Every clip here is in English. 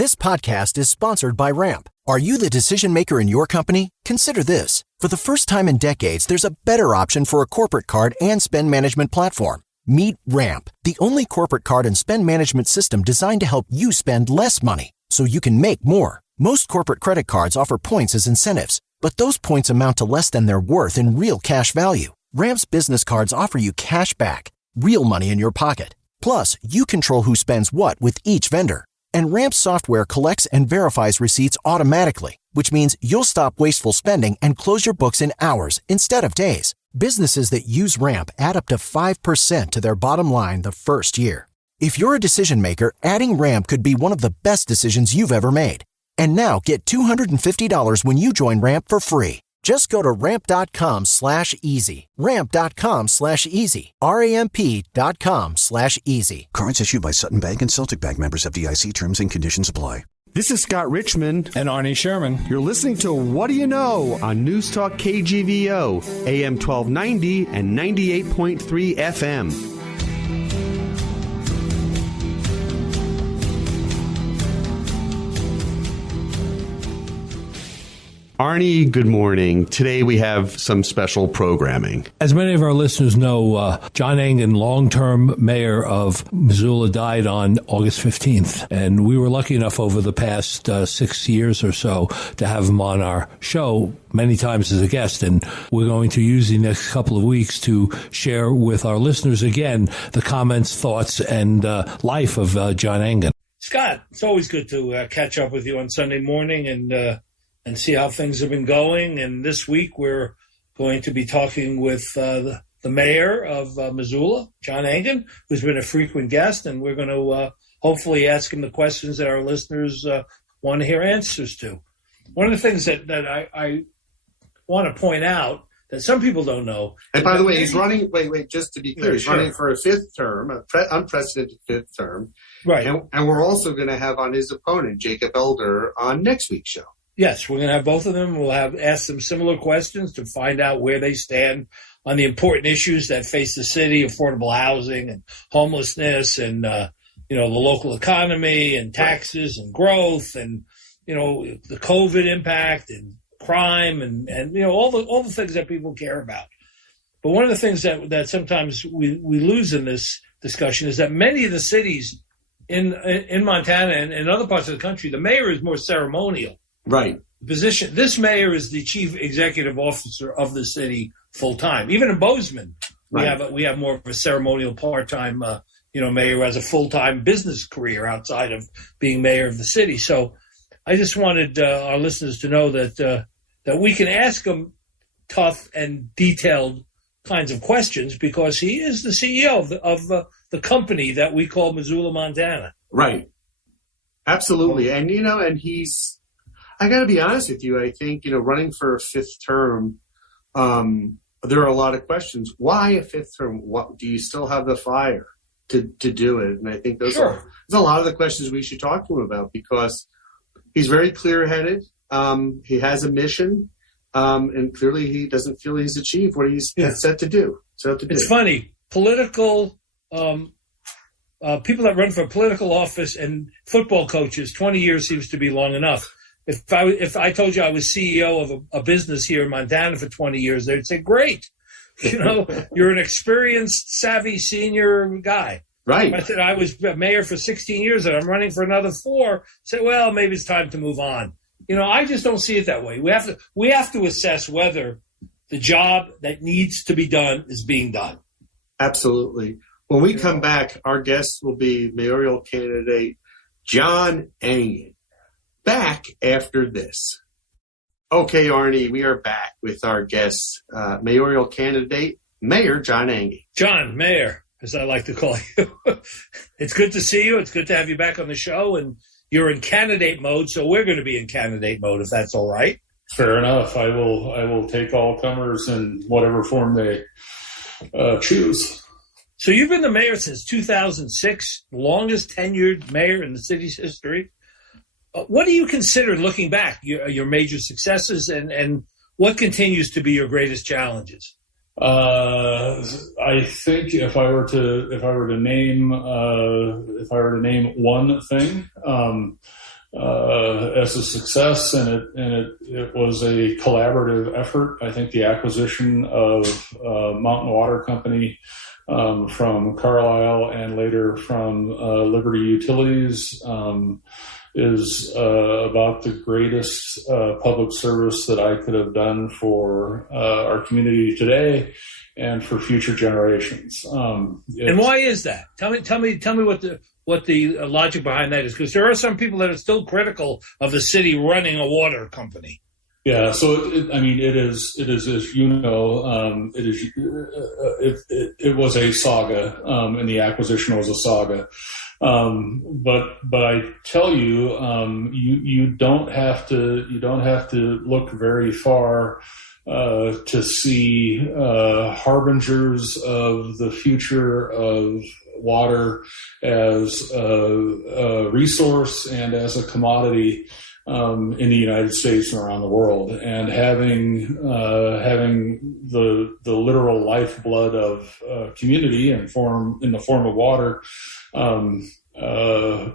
This podcast is sponsored by Ramp. Are you the decision maker in your company? Consider this. For the first time in decades, there's a better option for a corporate card and spend management platform. Meet Ramp, the only corporate card and spend management system designed to help you spend less money so you can make more. Most corporate credit cards offer points as incentives, but those points amount to less than their worth in real cash value. Ramp's business cards offer you cash back, real money in your pocket. Plus, you control who spends what with each vendor. And Ramp's software collects and verifies receipts automatically, which means you'll stop wasteful spending and close your books in hours instead of days. Businesses that use Ramp add up to 5% to their bottom line the first year. If you're a decision maker, adding Ramp could be one of the best decisions you've ever made. And now get $250 when you join Ramp for free. Just go to ramp.com/easy. Ramp.com/easy. RAMP.com/easy. Cards issued by Sutton Bank and Celtic Bank, members of FDIC. Terms and conditions apply. This is Scott Richmond. And Arnie Sherman. You're listening to What Do You Know on Newstalk KGVO, AM 1290 and 98.3 FM. Arnie, good morning. Today we have some special programming. As many of our listeners know, John Engen, long-term mayor of Missoula, died on August 15th. And we were lucky enough over the past 6 years or so to have him on our show many times as a guest. And we're going to use the next couple of weeks to share with our listeners again the comments, thoughts, and life of John Engen. Scott, it's always good to catch up with you on Sunday morning and see how things have been going. And this week we're going to be talking with the mayor of Missoula, John Engen, who's been a frequent guest, and we're going to hopefully ask him the questions that our listeners want to hear answers to. One of the things that I want to point out that some people don't know. And by the way, he's running, just to be clear, he's running for a fifth term, an unprecedented fifth term. Right. And we're also going to have on his opponent, Jacob Elder, on next week's show. Yes, we're going to have both of them. We'll ask them similar questions to find out where they stand on the important issues that face the city: affordable housing and homelessness, and the local economy and taxes and growth, and the COVID impact and crime and all the things that people care about. But one of the things that sometimes we lose in this discussion is that many of the cities in Montana and in other parts of the country, the mayor is more ceremonial. Right. Position. This mayor is the chief executive officer of the city full time. Even in Bozeman, we have more of a ceremonial part-time, mayor who has a full-time business career outside of being mayor of the city. So I just wanted our listeners to know that we can ask him tough and detailed kinds of questions because he is the CEO of the company that we call Missoula, Montana. Right. Absolutely. And, and he's, I got to be honest with you. I think, running for a fifth term, there are a lot of questions. Why a fifth term? What do you still have the fire to do it? And I think there's a lot of the questions we should talk to him about because he's very clear-headed. He has a mission, and clearly he doesn't feel he's achieved what he's set to do. It's funny. Political people that run for political office and football coaches, 20 years seems to be long enough. If I told you I was CEO of a business here in Montana for 20 years, they'd say, great. You're an experienced, savvy senior guy. Right. If I said I was mayor for 16 years and I'm running for another 4, say, well, maybe it's time to move on. I just don't see it that way. We have to assess whether the job that needs to be done is being done. Absolutely. When we come back, our guest will be mayoral candidate John Engen. Back after this. Okay, Arnie, we are back with our guest, mayoral candidate, Mayor John Engen. John, Mayor, as I like to call you. It's good to see you. It's good to have you back on the show. And you're in candidate mode, so we're going to be in candidate mode, if that's all right. Fair enough. I will take all comers in whatever form they choose. So you've been the mayor since 2006, longest tenured mayor in the city's history. What do you consider, looking back, your major successes, and what continues to be your greatest challenges? I think if I were to name one thing, as a success, and it was a collaborative effort. I think the acquisition of Mountain Water Company from Carlisle and later from Liberty Utilities is about the greatest public service that I could have done for our community today and for future generations. And why is that? Tell me what the logic behind that is, because there are some people that are still critical of the city running a water company. Yeah, so it is as you know, it was a saga, and the acquisition was a saga. But I tell you, you don't have to look very far to see harbingers of the future of water as a resource and as a commodity in the United States and around the world, and having the literal lifeblood of community in the form of water,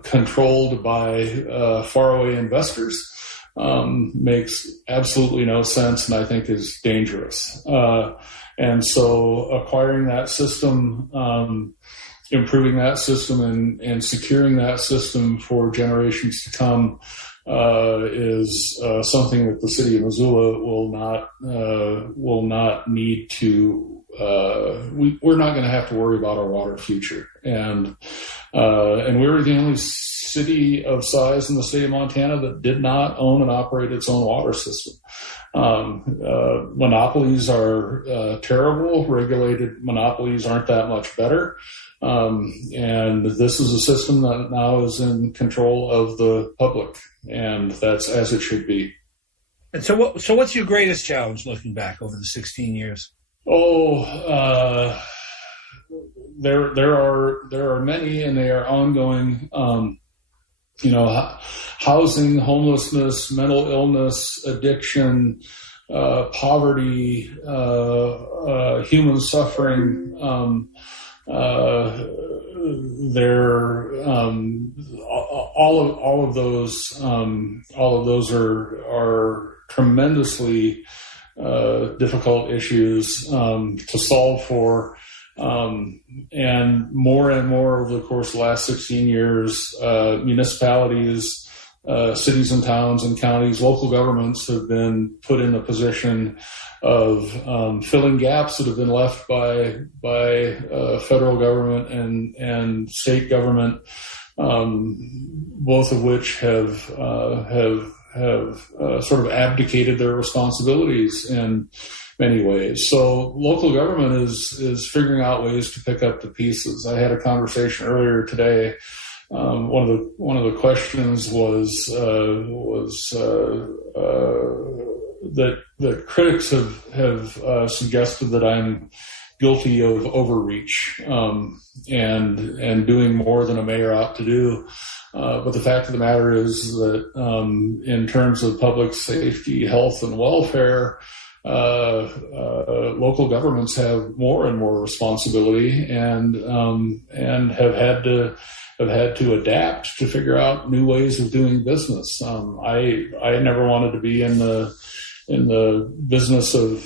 controlled by faraway investors, makes absolutely no sense, and I think is dangerous. And so acquiring that system, improving that system, and securing that system for generations to come is something that the city of Missoula will not need to. We're not going to have to worry about our water future, and we were the only city of size in the state of Montana that did not own and operate its own water system. Monopolies are terrible. Regulated monopolies aren't that much better. And this is a system that now is in control of the public, and that's as it should be. And so what's your greatest challenge looking back over the 16 years? There are many, and they are ongoing. Housing, homelessness, mental illness, addiction, poverty, human suffering. All of those are tremendously difficult issues to solve for. And more over the course of the last 16 years, municipalities, cities and towns and counties, local governments have been put in a position of filling gaps that have been left by federal government and state government, both of which have sort of abdicated their responsibilities in many ways. So local government is figuring out ways to pick up the pieces. I had a conversation earlier today. One of the questions was that critics have suggested that I'm guilty of overreach and doing more than a mayor ought to do. But the fact of the matter is that in terms of public safety, health, and welfare, local governments have more and more responsibility, and have had to adapt to figure out new ways of doing business. I never wanted to be in the business of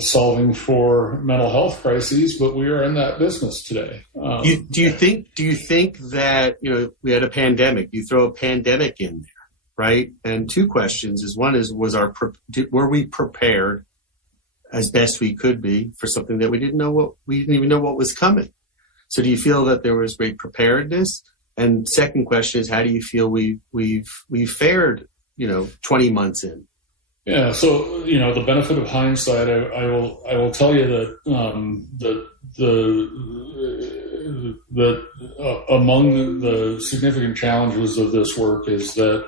solving for mental health crises, but we are in that business today. Do you think that, we had a pandemic, you throw a pandemic in there, right? And two questions is, one is, were we prepared as best we could be for something that we didn't even know what was coming? So do you feel that there was great preparedness? And second question is, how do you feel we've fared, 20 months in? Yeah. So, the benefit of hindsight, I will tell you that among the significant challenges of this work is that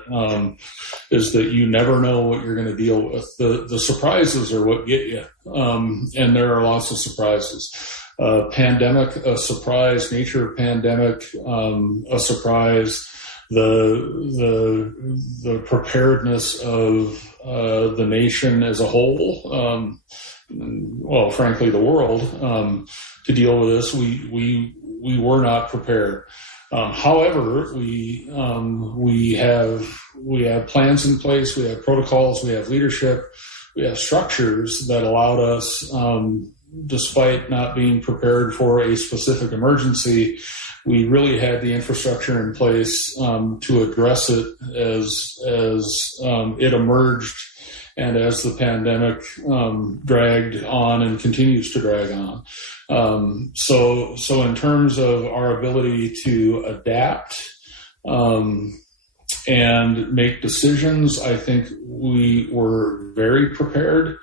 you never know what you're going to deal with. The surprises are what get you. And there are lots of surprises. Pandemic, a surprise. Nature of pandemic, a surprise. The preparedness of the nation as a whole, frankly, the world, to deal with this. We were not prepared. However, we have plans in place, we have protocols, we have leadership, we have structures that allowed us, despite not being prepared for a specific emergency, we really had the infrastructure in place to address it as it emerged and as the pandemic dragged on and continues to drag on. So in terms of our ability to adapt and make decisions, I think we were very prepared.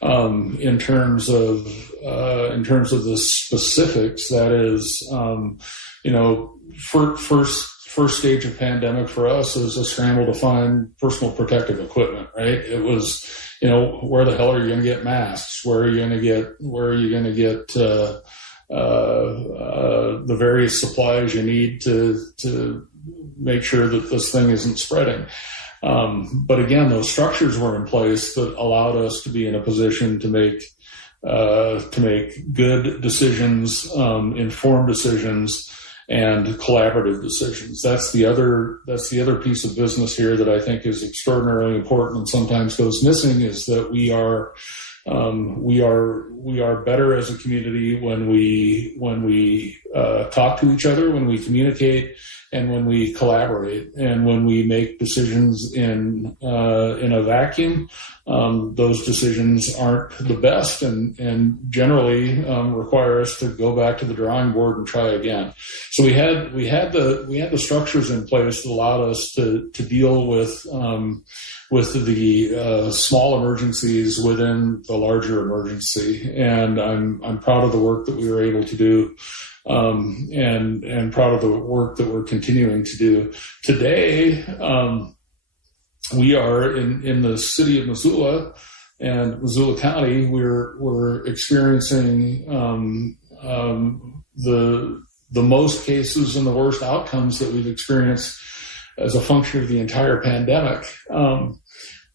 In terms of the specifics, that is, first stage of pandemic for us is a scramble to find personal protective equipment, right? It was, where the hell are you going to get masks? Where are you going to get the various supplies you need to make sure that this thing isn't spreading? But again, those structures were in place that allowed us to be in a position to make good decisions, informed decisions, and collaborative decisions. That's the other piece of business here that I think is extraordinarily important and sometimes goes missing, is that we are better as a community when we talk to each other, when we communicate, and when we collaborate, and when we make decisions in a vacuum. Those decisions aren't the best, and generally require us to go back to the drawing board and try again. So we had the structures in place that allowed us to deal with the small emergencies within the larger emergency, and I'm proud of the work that we were able to do. And proud of the work that we're continuing to do. Today, we are in the city of Missoula and Missoula County. We're experiencing the most cases and the worst outcomes that we've experienced as a function of the entire pandemic.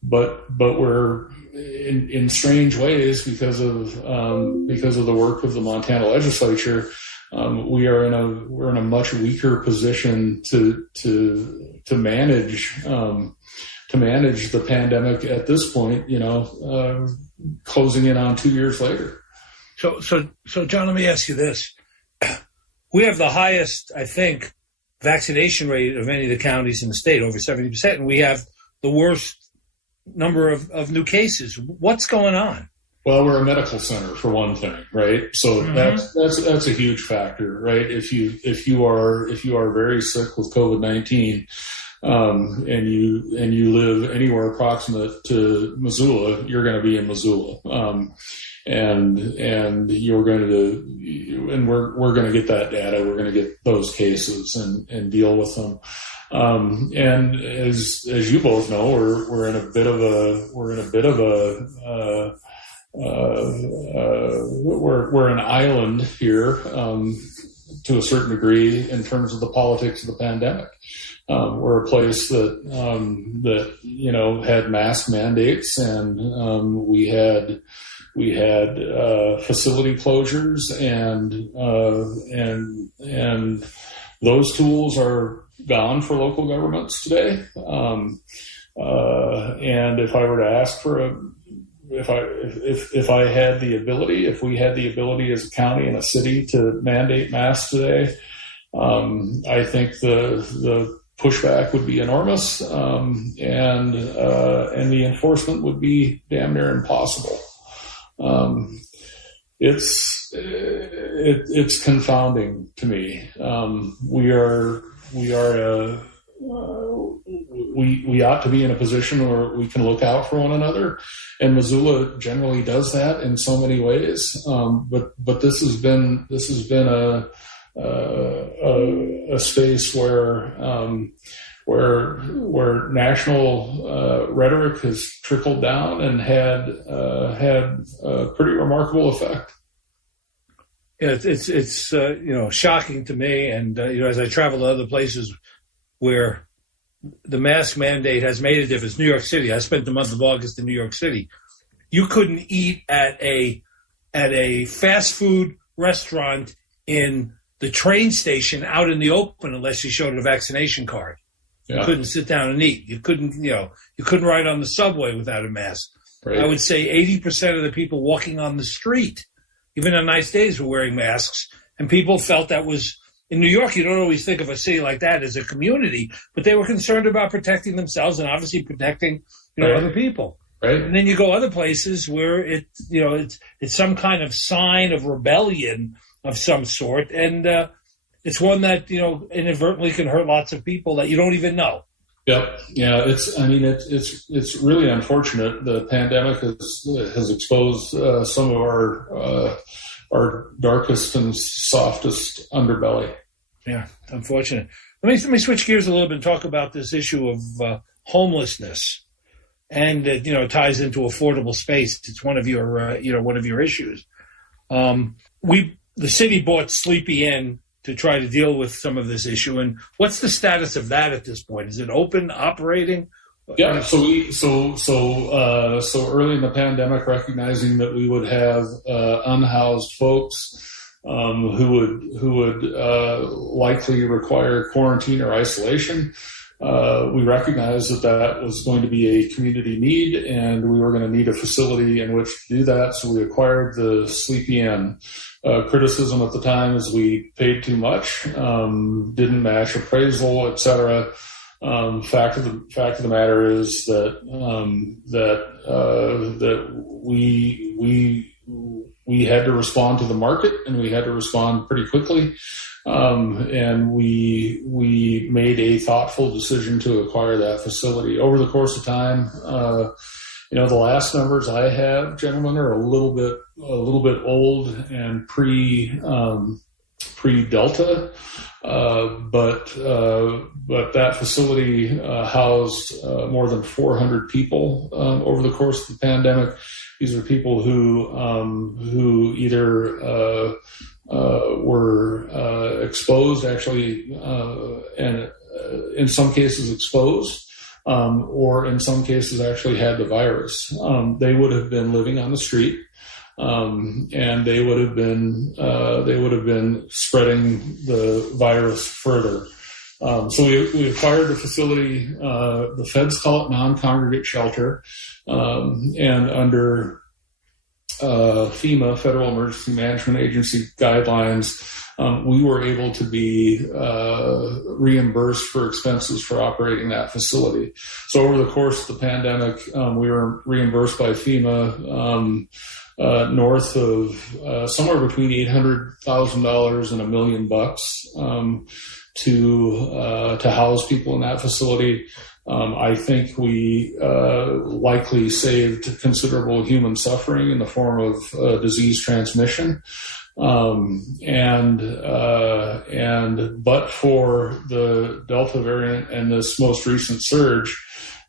But we're in strange ways because of the work of the Montana legislature. We're in a much weaker position to manage the pandemic at this point. Closing in on 2 years later. So John, let me ask you this: we have the highest, I think, vaccination rate of any of the counties in the state, over 70%, and we have the worst number of new cases. What's going on? Well, we're a medical center for one thing, right? So that's a huge factor, right? If you are very sick with COVID-19, and you live anywhere approximate to Missoula, you're going to be in Missoula, and we're going to get that data. We're going to get those cases and deal with them. And as you both know, we're in a bit of we're an island here, to a certain degree in terms of the politics of the pandemic. We're a place that had mask mandates, and we had facility closures, and those tools are gone for local governments today. And if I were to ask for if we had the ability as a county and a city to mandate masks today, I think the pushback would be enormous, and the enforcement would be damn near impossible. It's confounding to me. We ought to be in a position where we can look out for one another, and Missoula generally does that in so many ways. But this has been a space where national rhetoric has trickled down and had a pretty remarkable effect. Yeah, it's shocking to me, and as I travel to other places where the mask mandate has made a difference. New York City, I spent the month of August in New York City. You couldn't eat at a fast food restaurant in the train station out in the open unless you showed a vaccination card. You couldn't sit down and eat. You couldn't ride on the subway without a mask. Right. I would say 80% of the people walking on the street, even on nice days, were wearing masks. And people felt that was, in New York, you don't always think of a city like that as a community, but they were concerned about protecting themselves and obviously protecting, other people. Right. And then you go other places where it's some kind of sign of rebellion of some sort. And it's one that, inadvertently can hurt lots of people that you don't even know. Yep. Yeah. It's really unfortunate. The pandemic has exposed some of our darkest and softest underbelly. Yeah. Unfortunate. Let me switch gears a little bit and talk about this issue of homelessness. And it ties into affordable space. It's one of your issues. The city bought Sleepy Inn to try to deal with some of this issue. And what's the status of that at this point? Is it open, operating? Yeah. So early in the pandemic, recognizing that we would have unhoused folks who would likely require quarantine or isolation. We recognized that was going to be a community need, and we were going to need a facility in which to do that. So we acquired the Sleepy Inn. Criticism at the time is we paid too much, didn't match appraisal, et cetera. Fact of the matter is that we had to respond to the market, and we had to respond pretty quickly. And we made a thoughtful decision to acquire that facility. Over the course of time, the last numbers I have, gentlemen, are a little bit old and pre-Delta, but that facility housed more than 400 people over the course of the pandemic. These are people who either were exposed, actually, and in some cases exposed, or in some cases actually had the virus. They would have been living on the street, and they would have been spreading the virus further. So we acquired the facility. The feds call it non-congregate shelter, and under FEMA, Federal Emergency Management Agency guidelines, we were able to be reimbursed for expenses for operating that facility. So over the course of the pandemic, we were reimbursed by FEMA north of somewhere between $800,000 and $1 million to house people in that facility. I think we likely saved considerable human suffering in the form of disease transmission. But for the Delta variant and this most recent surge,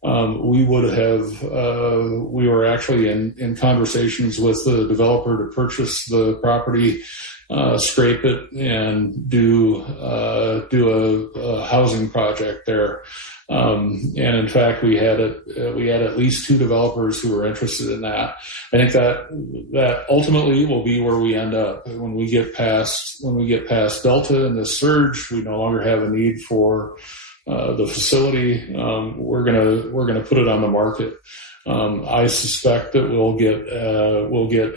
we were actually in conversations with the developer to purchase the property, scrape it, and do a housing project there. And in fact, we had at least two developers who were interested in that. I think that ultimately will be where we end up when we get past Delta and this surge. We no longer have a need for the facility. We're gonna put it on the market. I suspect that we'll get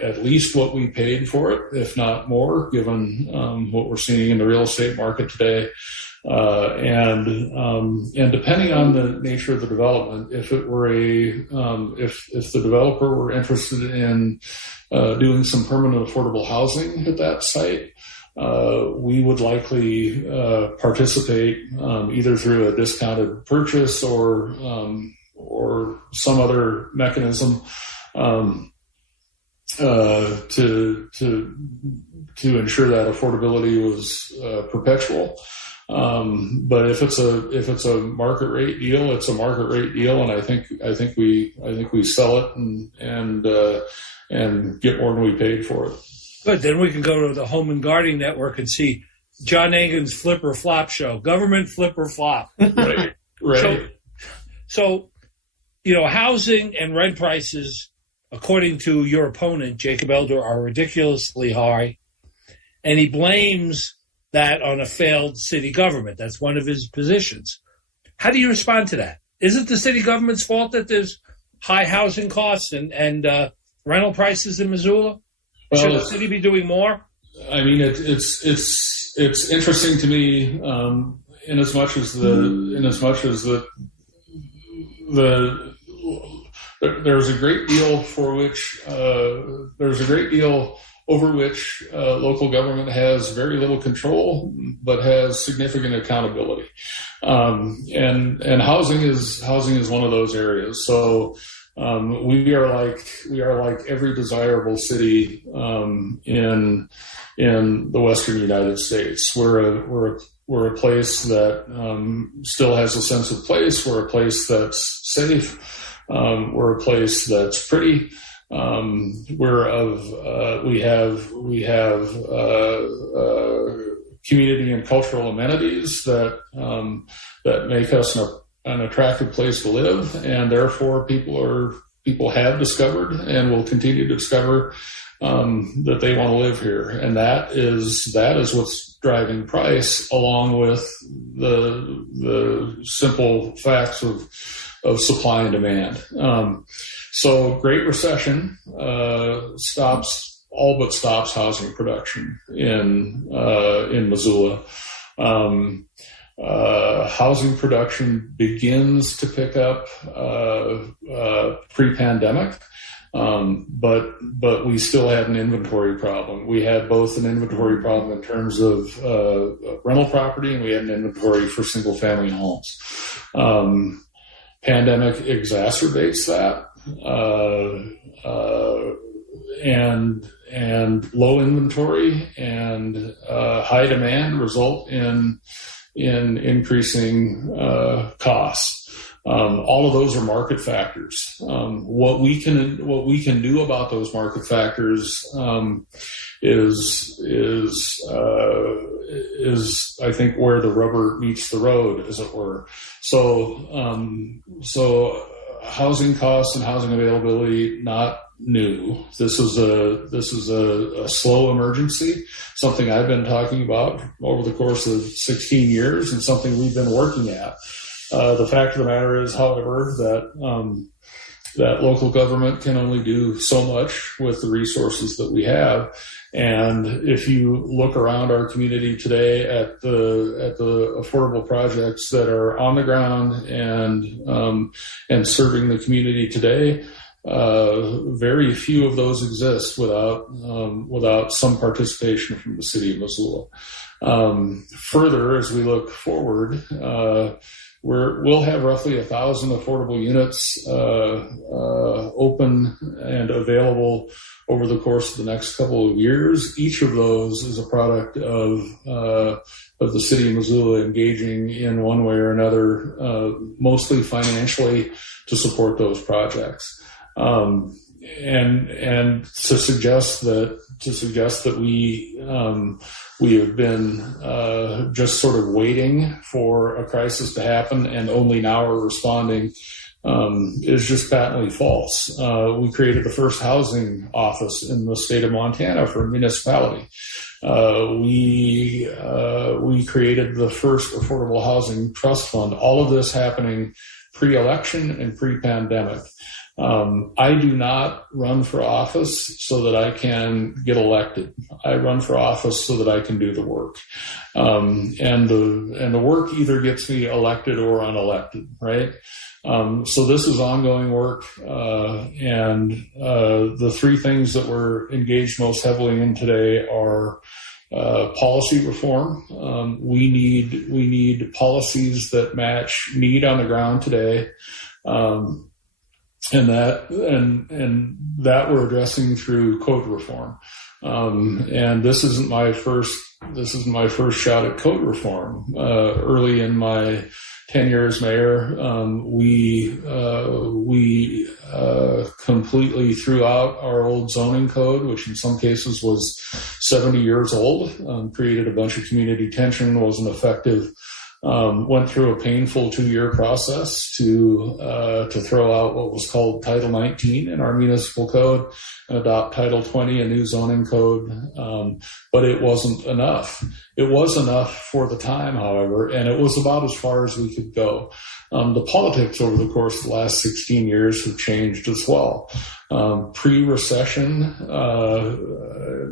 at least what we paid for it, if not more, given what we're seeing in the real estate market today. And depending on the nature of the development, if it were if the developer were interested in doing some permanent affordable housing at that site, we would likely participate either through a discounted purchase or some other mechanism to ensure that affordability was perpetual. But if it's a market rate deal, it's a market rate deal, and I think we sell it and get more than we paid for it. Good. Then we can go to the Home and Gardening Network and see John Engen's Flip or Flop show. Government Flip or Flop. Right. So, housing and rent prices, according to your opponent, Jacob Elder, are ridiculously high. And he blames that on a failed city government. That's one of his positions. How do you respond to that? Is it the city government's fault that there's high housing costs and rental prices in Missoula? Well, should the city be doing more? I mean, it's interesting to me, in as much as there's a great deal over which local government has very little control, but has significant accountability. And housing is one of those areas. So we are like every desirable city in the Western United States. We're a place that still has a sense of place. We're a place that's safe. We're a place that's pretty. We have community and cultural amenities that make us an attractive place to live, and therefore people have discovered and will continue to discover that they want to live here, and that is what's driving price, along with the simple facts of supply and demand. So Great Recession stops housing production in Missoula. Housing production begins to pick up pre-pandemic, but we still had an inventory problem. We had both an inventory problem in terms of rental property, and we had an inventory for single-family homes. Pandemic exacerbates that. And low inventory and high demand result in increasing costs. All of those are market factors. What we can do about those market factors is I think where the rubber meets the road, as it were. So housing costs and housing availability, not new. This is a slow emergency, something I've been talking about over the course of 16 years and something we've been working at. The fact of the matter is, however, that local government can only do so much with the resources that we have. And if you look around our community today at the affordable projects that are on the ground and serving the community today, very few of those exist without some participation from the city of Missoula. Further, as we look forward, we'll have roughly 1,000 affordable units open and available over the course of the next couple of years. Each of those is a product of the city of Missoula engaging in one way or another, mostly financially, to support those projects. And to suggest that we have been just sort of waiting for a crisis to happen and only now are responding is just patently false. We created the first housing office in the state of Montana for a municipality. We created the first affordable housing trust fund. All of this happening pre-election and pre-pandemic. I do not run for office so that I can get elected. I run for office so that I can do the work. And the work either gets me elected or unelected, right? So this is ongoing work. And the three things that we're engaged most heavily in today are policy reform. We need policies that match need on the ground today. And that we're addressing through code reform. And this isn't my first shot at code reform. Early in my tenure as mayor, we completely threw out our old zoning code, which in some cases was 70 years old, created a bunch of community tension, wasn't effective went through a painful 2-year process to throw out what was called Title 19 in our municipal code and adopt Title 20, a new zoning code. But it wasn't enough. It was enough for the time, however, and it was about as far as we could go. The politics over the course of the last 16 years have changed as well. Pre-recession,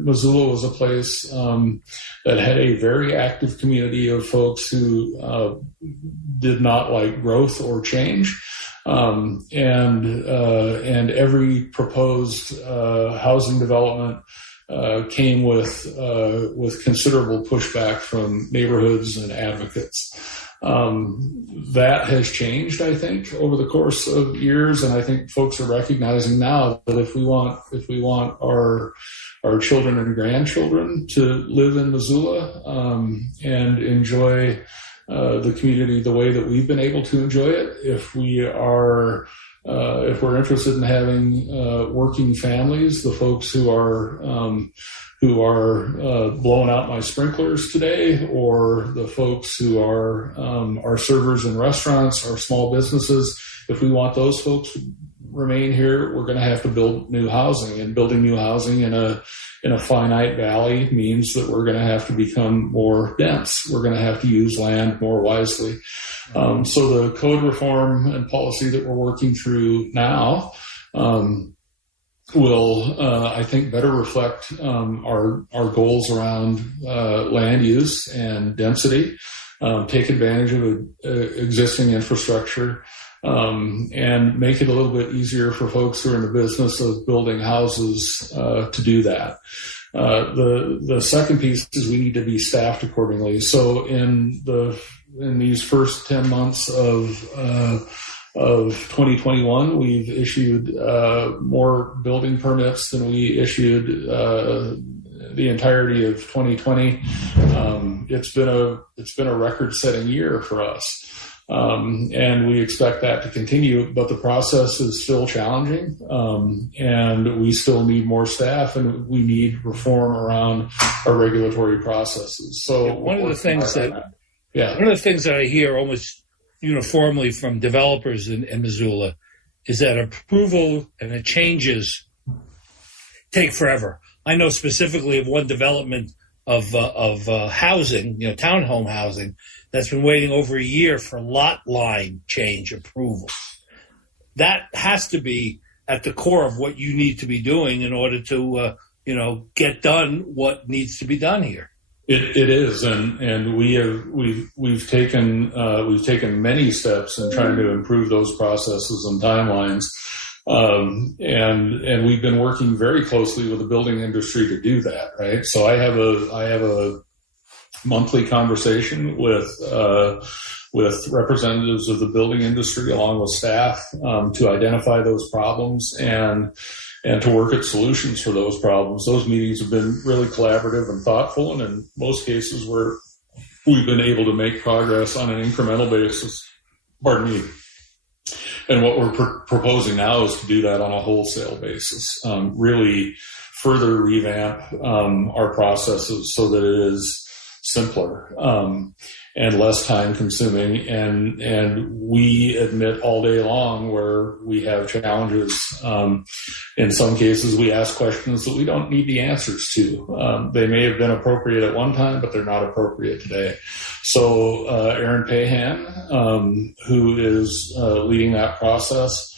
Missoula was a place that had a very active community of folks who did not like growth or change, and every proposed housing development came with considerable pushback from neighborhoods and advocates. That has changed, I think, over the course of years, and I think folks are recognizing now that if we want our children and grandchildren to live in Missoula and enjoy the community the way that we've been able to enjoy it, if we're interested in having working families, the folks who are blowing out my sprinklers today, or the folks who are servers in restaurants, our small businesses, if we want those folks to remain here, we're going to have to build new housing, and building new housing in a finite valley means that we're going to have to become more dense. We're going to have to use land more wisely. So the code reform and policy that we're working through now will, I think, better reflect our goals around land use and density, take advantage of existing infrastructure, and make it a little bit easier for folks who are in the business of building houses to do that. The second piece is we need to be staffed accordingly. So in these first 10 months of 2021, we've issued more building permits than we issued the entirety of 2020. It's been a record-setting year for us. And we expect that to continue, but the process is still challenging, and we still need more staff, and we need reform around our regulatory processes. So one of the things that I hear almost uniformly from developers in Missoula is that approval and the changes take forever. I know specifically of one development of housing, townhome housing, that's been waiting over a year for lot line change approval. That has to be at the core of what you need to be doing in order to, get done what needs to be done here. It is, and we've taken many steps in trying to improve those processes and timelines. And we've been working very closely with the building industry to do that, right? So I have a monthly conversation with representatives of the building industry along with staff to identify those problems and to work at solutions for those problems. Those meetings have been really collaborative and thoughtful, and in most cases we've been able to make progress on an incremental basis. Pardon me. And what we're proposing now is to do that on a wholesale basis, really further revamp our processes so that it is simpler and less time consuming. And we admit all day long where we have challenges. In some cases, we ask questions that we don't need the answers to. They may have been appropriate at one time, but they're not appropriate today. So Aaron Pahan, who is leading that process,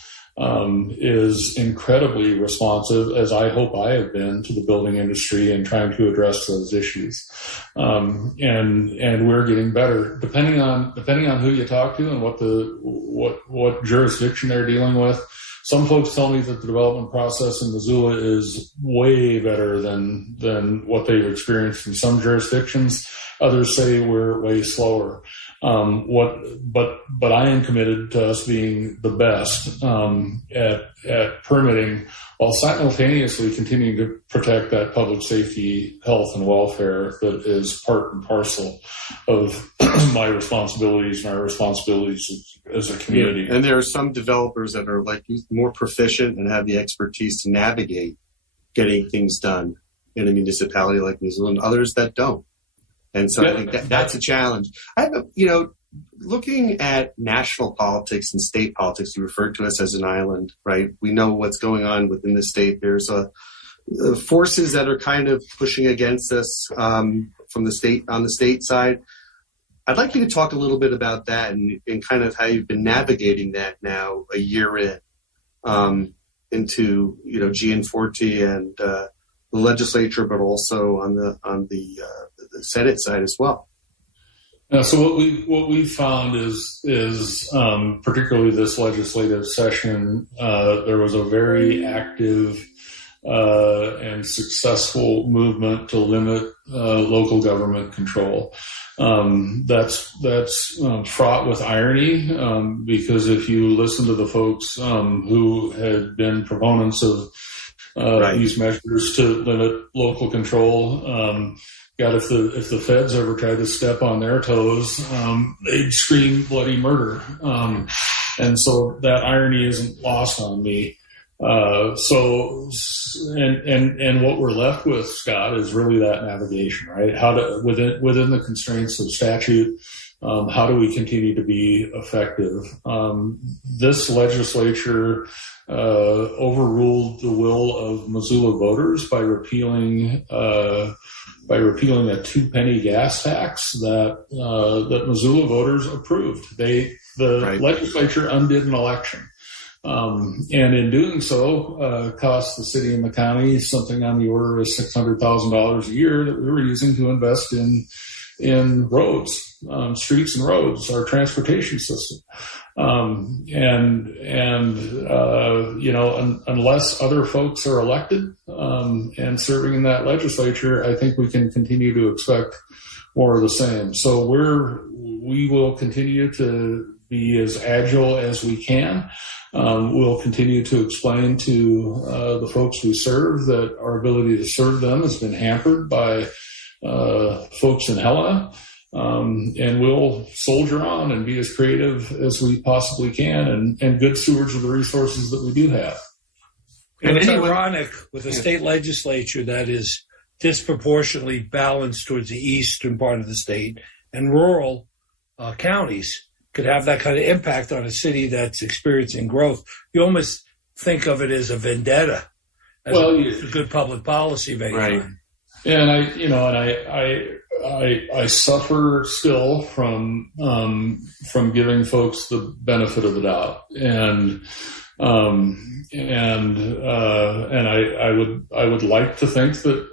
is incredibly responsive, as I hope I have been, to the building industry and trying to address those issues. And we're getting better depending on who you talk to and what jurisdiction they're dealing with. Some folks tell me that the development process in Missoula is way better than what they've experienced in some jurisdictions. Others say we're way slower. But I am committed to us being the best at permitting while simultaneously continuing to protect that public safety, health, and welfare that is part and parcel of my responsibilities and our responsibilities as a community. And there are some developers that are like more proficient and have the expertise to navigate getting things done in a municipality like Missoula, and others that don't. And so I think that's a challenge. I have looking at national politics and state politics, you referred to us as an island, right? We know what's going on within the state. There's forces that are kind of pushing against us from the state on the state side. I'd like you to talk a little bit about that and kind of how you've been navigating that now a year in into Gianforte and the legislature, but also on the Senate side as well. So what we found is particularly this legislative session, there was a very active and successful movement to limit local government control. That's fraught with irony because if you listen to the folks who had been proponents of these measures to limit local control, God, if the feds ever tried to step on their toes, they'd scream bloody murder. And so that irony isn't lost on me. And what we're left with, Scott, is really that navigation, right? How to, within the constraints of statute, how do we continue to be effective? This legislature overruled the will of Missoula voters by repealing a 2-penny gas tax that Missoula voters approved. The legislature undid an election. And in doing so, cost the city and the county something on the order of $600,000 a year that we were using to invest in roads, streets and roads, our transportation system. Unless other folks are elected and serving in that legislature, I think we can continue to expect more of the same. So we will continue to be as agile as we can. We'll continue to explain to the folks we serve that our ability to serve them has been hampered by folks in Helena. And we'll soldier on and be as creative as we possibly can and good stewards of the resources that we do have. And it's ironic with a state legislature that is disproportionately balanced towards the eastern part of the state and rural counties could have that kind of impact on a city that's experiencing growth. You almost think of it as a vendetta, as a good public policy many times. And I suffer still from giving folks the benefit of the doubt, and I would like to think that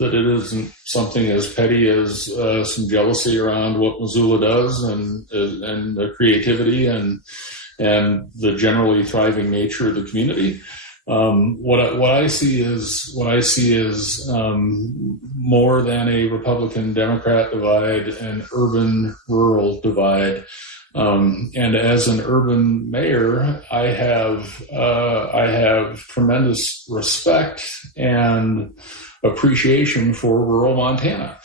it isn't something as petty as some jealousy around what Missoula does and the creativity and the generally thriving nature of the community. What I see is more than a Republican-Democrat divide, an urban-rural divide. And as an urban mayor, I have tremendous respect and appreciation for rural Montana.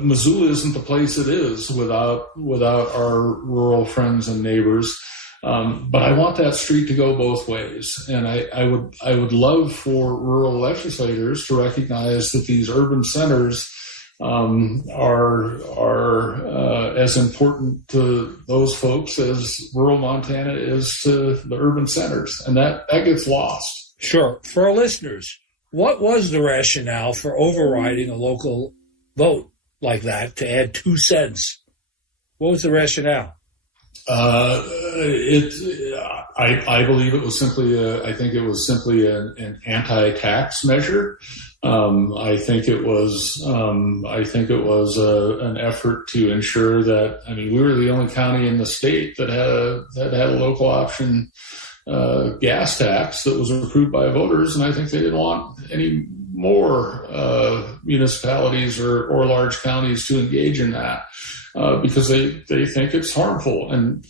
Missoula isn't the place it is without our rural friends and neighbors. But I want that street to go both ways. And I would love for rural legislators to recognize that these urban centers are as important to those folks as rural Montana is to the urban centers. And that gets lost. Sure. For our listeners, what was the rationale for overriding a local vote like that to add 2 cents? What was the rationale? I believe it was simply an anti-tax measure. I think it was an effort to ensure that, we were the only county in the state that had a local option gas tax that was approved by voters, and I think they didn't want any more municipalities or large counties to engage in that. Because they think it's harmful and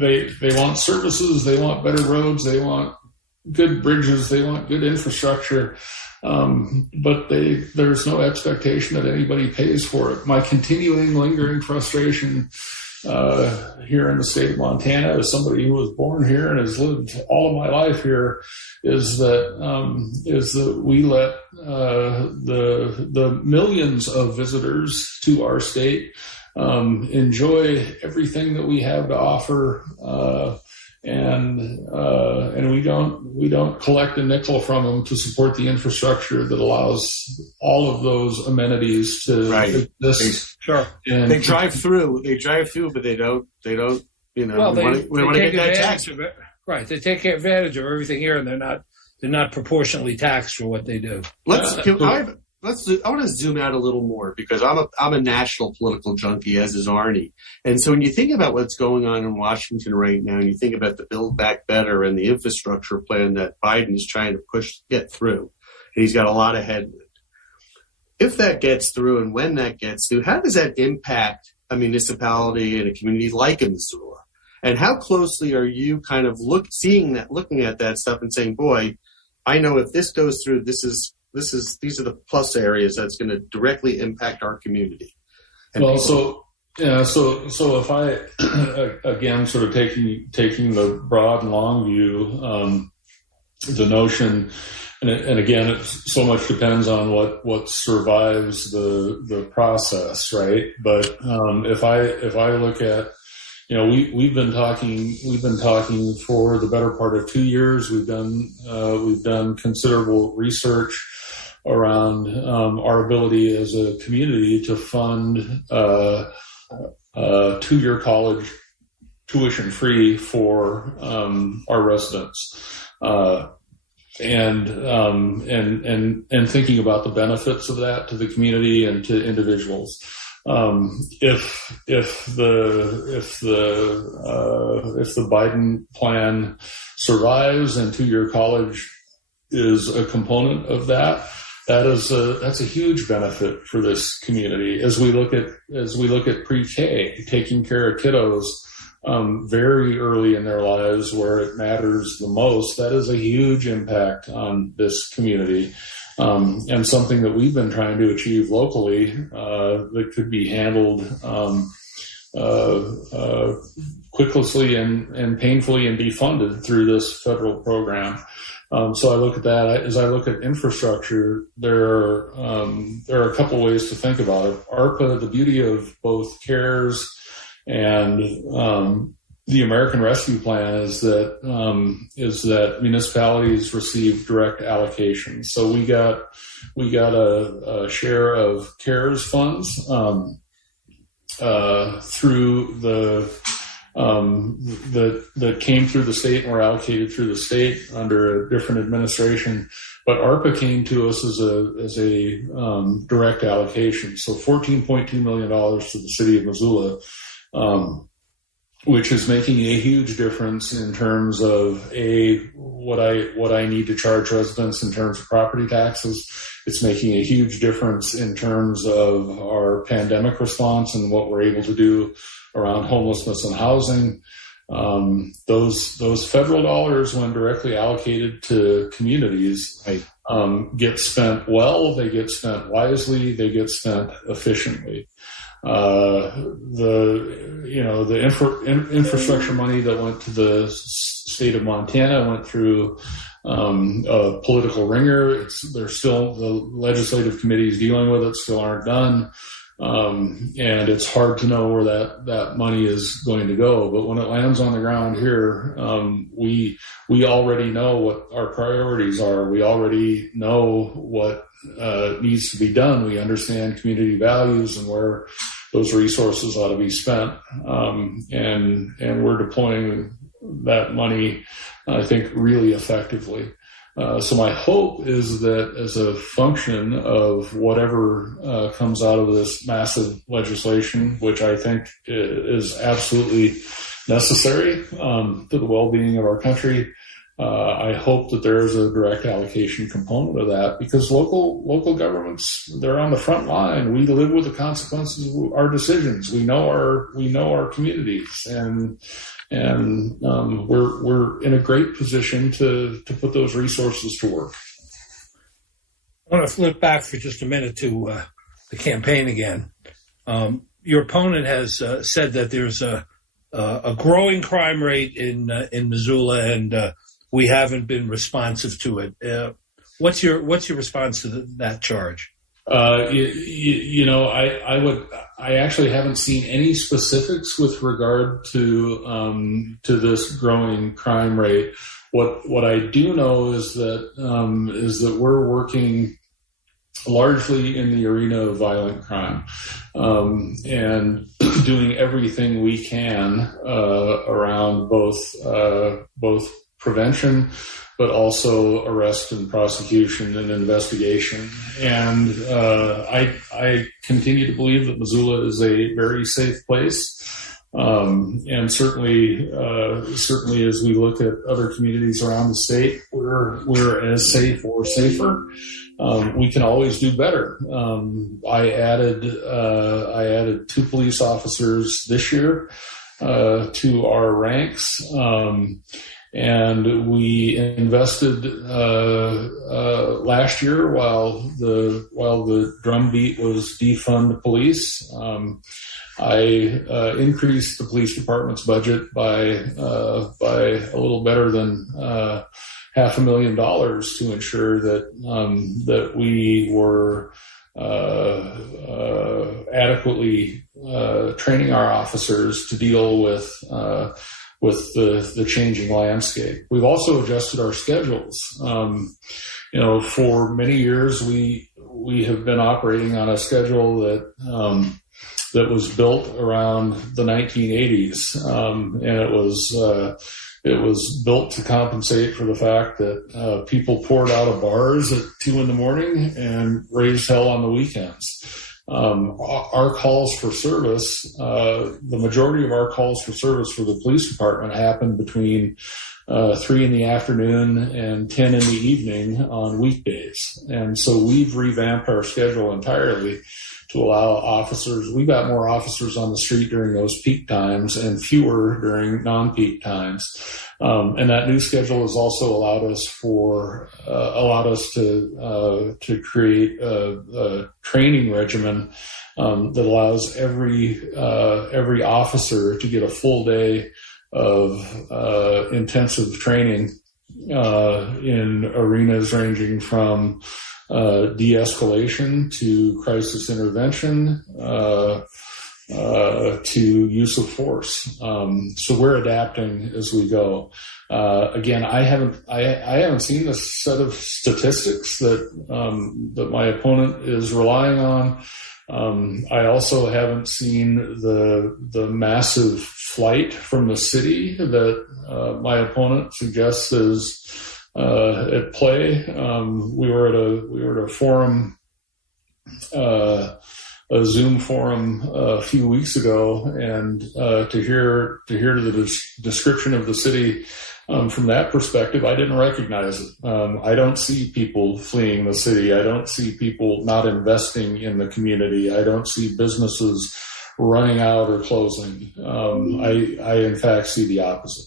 they want services, they want better roads, they want good bridges, they want good infrastructure, but there's no expectation that anybody pays for it. My continuing lingering frustration here in the state of Montana, as somebody who was born here and has lived all of my life here, is that we let the millions of visitors to our state enjoy everything that we have to offer, and we don't collect a nickel from them to support the infrastructure that allows all of those amenities to exist. Sure. And they drive through, but they don't. You know, well, we want to get that tax. Right. They take advantage of everything here, and they're not proportionally taxed for what they do. I want to zoom out a little more, because I'm a national political junkie, as is Arnie. And so when you think about what's going on in Washington right now, and you think about the Build Back Better and the infrastructure plan that Biden is trying to get through, and he's got a lot of headwind. If that gets through, and when that gets through, how does that impact a municipality and a community like in Missoula? And how closely are you kind of looking at that stuff and saying, boy, I know if this goes through, these are the plus areas that's going to directly impact our community. And so if I again sort of taking the broad and long view, the notion, and again, it so much depends on what survives the process, right? But if I look at, you know, we've been talking for the better part of 2 years. We've done considerable research around our ability as a community to fund 2-year college tuition free for our residents, and thinking about the benefits of that to the community and to individuals. If the Biden plan survives and 2-year college is a component of that, that's a huge benefit for this community. As we look at pre-K, taking care of kiddos very early in their lives where it matters the most, that is a huge impact on this community. And something that we've been trying to achieve locally that could be handled quickly and painfully and be funded through this federal program. So I look at that. As I look at infrastructure, there are a couple ways to think about it. ARPA, the beauty of both CARES and the American Rescue Plan is that municipalities receive direct allocations. So we got a share of CARES funds through that came through the state and were allocated through the state under a different administration. But ARPA came to us as a direct allocation. So $14.2 million to the city of Missoula, which is making a huge difference in terms of what I need to charge residents in terms of property taxes. It's making a huge difference in terms of our pandemic response and what we're able to do around homelessness and housing. Those federal dollars, when directly allocated to communities, get spent well, they get spent wisely, they get spent efficiently. The infrastructure money that went to the state of Montana went through a political ringer. There's still the legislative committees dealing with it, still aren't done. And it's hard to know where that money is going to go. But when it lands on the ground here, we already know what our priorities are. We already know what needs to be done. We understand community values and where those resources ought to be spent. And we're deploying that money, I think, really effectively. So my hope is that as a function of whatever comes out of this massive legislation, which I think is absolutely necessary to the well-being of our country, I hope that there is a direct allocation component of that, because local governments, they're on the front line. We live with the consequences of our decisions. We know our communities, and we're in a great position to put those resources to work. I want to flip back for just a minute to the campaign again. your opponent has said that there's a growing crime rate in Missoula, and we haven't been responsive to it. What's your response to that charge? I actually haven't seen any specifics with regard to this growing crime rate. What I do know is that we're working largely in the arena of violent crime, and doing everything we can around both prevention, but also arrest and prosecution and investigation. And I continue to believe that Missoula is a very safe place. And certainly as we look at other communities around the state, we're as safe or safer. We can always do better. I added 2 police officers this year to our ranks. And we invested last year while the drumbeat was defund police. I increased the police department's budget by a little better than $500,000 to ensure that we were adequately training our officers to deal with the changing landscape. We've also adjusted our schedules. For many years we have been operating on a schedule that was built around the 1980s, and it was built to compensate for the fact that people poured out of bars at 2 a.m. and raised hell on the weekends. Our calls for service, the majority of our calls for service for the police department happened between 3 in the afternoon and 10 in the evening on weekdays. And so we've revamped our schedule entirely to allow officers. We got more officers on the street during those peak times and fewer during non-peak times. And that new schedule has also allowed us to create a training regimen that allows every officer to get a full day of intensive training in arenas ranging from de-escalation to crisis intervention to use of force. So we're adapting as we go. Again, I haven't seen the set of statistics that my opponent is relying on. I also haven't seen the massive flight from the city that my opponent suggests is at play. We were at a forum, a Zoom forum a few weeks ago, and to hear the description of the city from that perspective, I didn't recognize it. I don't see people fleeing the city. I don't see people not investing in the community. I don't see businesses running out or closing. I in fact see the opposite.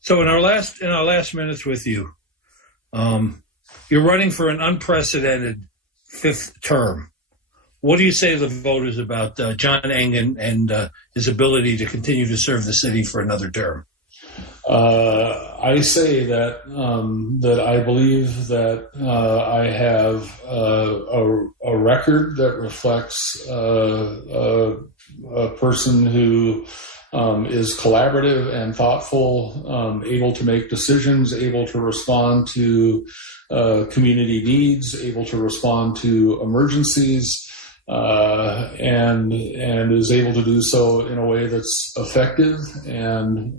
So in our last minutes with you, you're running for an unprecedented 5th term. What do you say to the voters about John Engen and his ability to continue to serve the city for another term? I say that I believe that I have a record that reflects a person who is collaborative and thoughtful, able to make decisions, able to respond to community needs, able to respond to emergencies, and is able to do so in a way that's effective and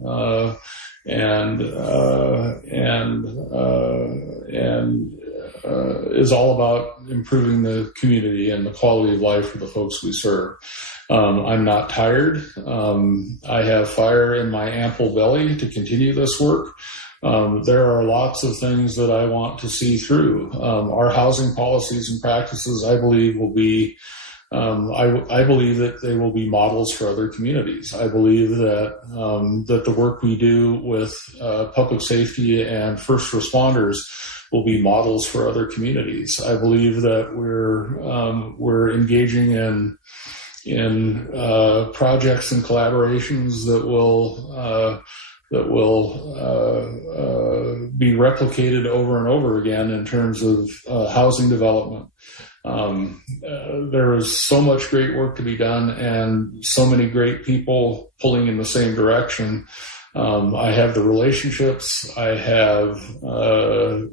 is all about improving the community and the quality of life for the folks we serve. I'm not tired. I have fire in my ample belly to continue this work. There are lots of things that I want to see through. Our housing policies and practices, I believe, will be I believe that they will be models for other communities. I believe that that the work we do with public safety and first responders will be models for other communities. I believe that we're engaging in projects and collaborations that will be replicated over and over again in terms of housing development. There is so much great work to be done and so many great people pulling in the same direction. I have the relationships. I have the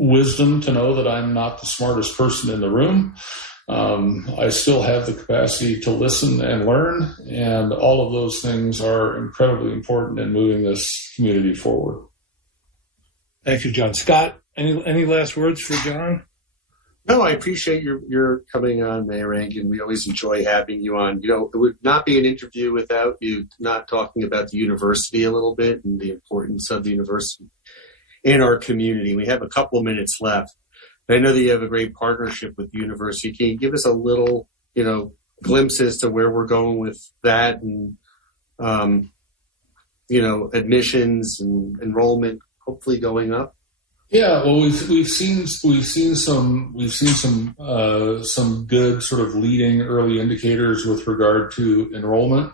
wisdom to know that I'm not the smartest person in the room. I still have the capacity to listen and learn, and all of those things are incredibly important in moving this community forward. Thank you, John. Scott, any last words for John? No, I appreciate your coming on, Mayor Engen. We always enjoy having you on. You know, it would not be an interview without you not talking about the university a little bit and the importance of the university in our community. We have a couple of minutes left. I know that you have a great partnership with the university. Can you give us a little, glimpse as to where we're going with that and, admissions and enrollment hopefully going up? Yeah, well, we've seen some good sort of leading early indicators with regard to enrollment,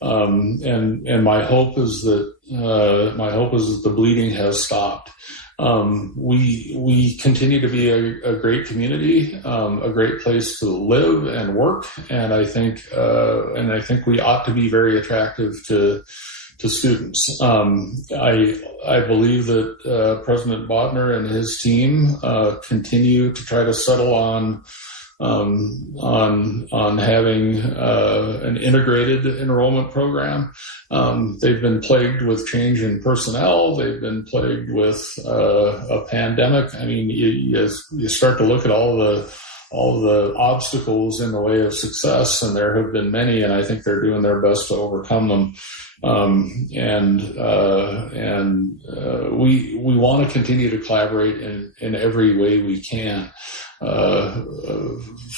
and my hope is that the bleeding has stopped. We continue to be a great community, a great place to live and work, and I think we ought to be very attractive to students. I believe that President Bodner and his team continue to try to settle on having an integrated enrollment program. They've been plagued with change in personnel. They've been plagued with a pandemic. I mean, you start to look at all the obstacles in the way of success, and there have been many, and I think they're doing their best to overcome them. We want to continue to collaborate in every way we can.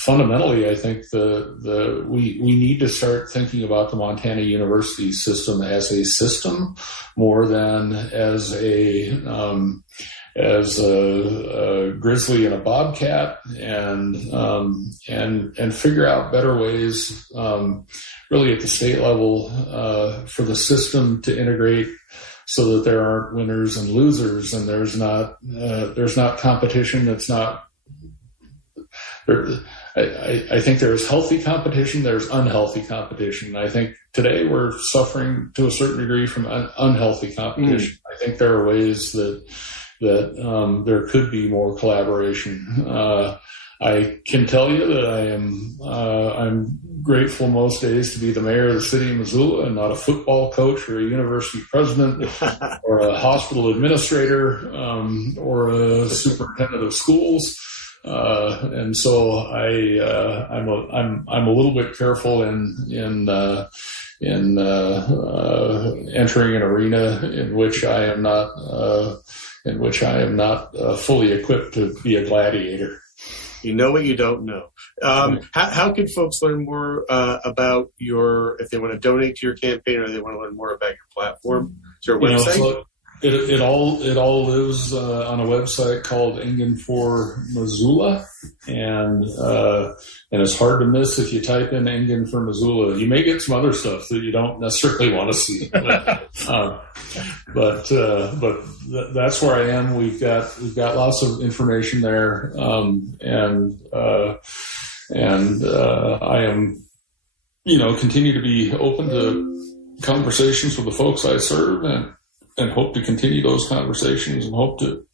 Fundamentally, I think we need to start thinking about the Montana University system as a system more than as a grizzly and a bobcat, and figure out better ways, really at the state level, for the system to integrate so that there aren't winners and losers, and there's not competition that's not. I think there's healthy competition, there's unhealthy competition. I think today we're suffering to a certain degree from unhealthy competition. I think there are ways that there could be more collaboration. I can tell you that I'm grateful most days to be the mayor of the city of Missoula and not a football coach or a university president or a hospital administrator or a superintendent of schools. And so I'm a little bit careful in entering an arena in which I am not fully equipped to be a gladiator. You know what you don't know. How can folks learn more about if they want to donate to your campaign, or they want to learn more about your platform? Is there a website? It all lives on a website called Engen for Missoula, and it's hard to miss if you type in Engen for Missoula. You may get some other stuff that you don't necessarily want to see, but that's where I am. We've got lots of information there, and I am, continue to be open to conversations with the folks I serve, and hope to continue those conversations, and hope to,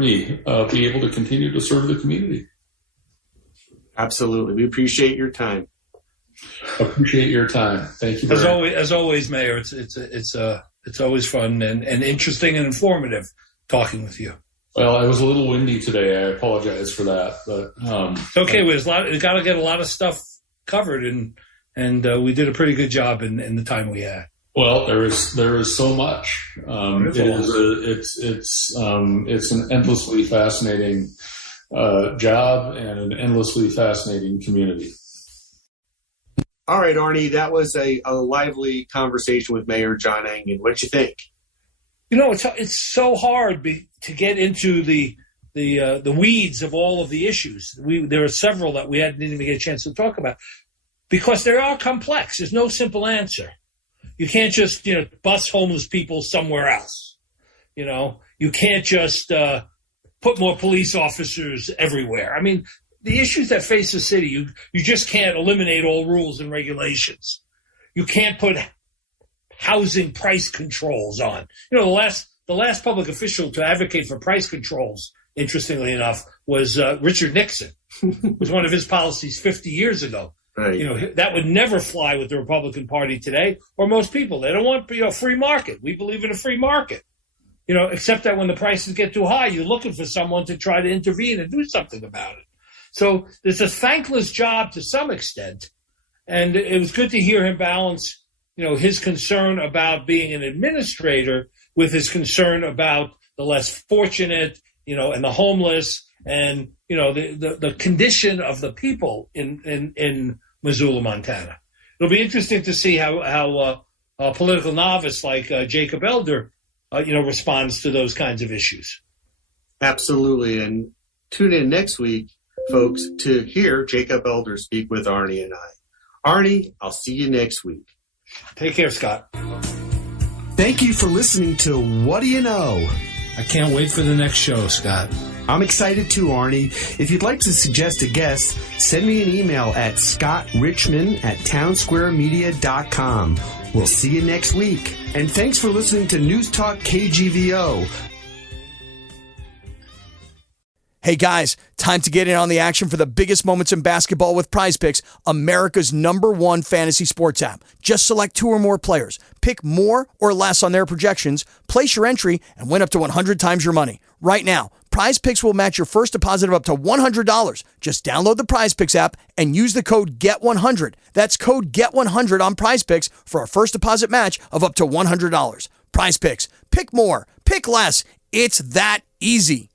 be able to continue to serve the community. Absolutely. We appreciate your time. Appreciate your time. Thank you. As always, Mayor, it's always fun and interesting and informative talking with you. Well, I was a little windy today. I apologize for that, but it's okay. We got to get a lot of stuff covered, and we did a pretty good job in the time we had. Well, there is so much. It's an endlessly fascinating job and an endlessly fascinating community. All right, Arnie, that was a lively conversation with Mayor John Engen. What did you think? It's so hard to get into the the weeds of all of the issues. There are several that we didn't even get a chance to talk about because they are complex. There's no simple answer. You can't just bus homeless people somewhere else. You can't just put more police officers everywhere. I mean, the issues that face the city, you just can't eliminate all rules and regulations. You can't put housing price controls on. The last public official to advocate for price controls, interestingly enough, was Richard Nixon. It was one of his policies 50 years ago. Right. That would never fly with the Republican Party today, or most people. They don't want free market. We believe in a free market. Except that when the prices get too high, you're looking for someone to try to intervene and do something about it. So there's a thankless job to some extent, and it was good to hear him balance, his concern about being an administrator with his concern about the less fortunate, and the homeless, and the condition of the people in Missoula, Montana. It'll be interesting to see how a political novice like Jacob Elder, responds to those kinds of issues. Absolutely, and tune in next week, folks, to hear Jacob Elder speak with Arnie and I. Arnie, I'll see you next week. Take care, Scott. Thank you for listening to What Do You Know? I can't wait for the next show, Scott. I'm excited too, Arnie. If you'd like to suggest a guest, send me an email at scottrichmond@townsquaremedia.com. We'll see you next week. And thanks for listening to Newstalk KGVO. Hey guys, time to get in on the action for the biggest moments in basketball with Prize Picks, America's #1 fantasy sports app. Just select 2 or more players, pick more or less on their projections, place your entry, and win up to 100 times your money. Right now, Prize Picks will match your first deposit of up to $100. Just download the Prize Picks app and use the code GET100. That's code GET100 on Prize Picks for a first deposit match of up to $100. Prize Picks. Pick more. Pick less. It's that easy.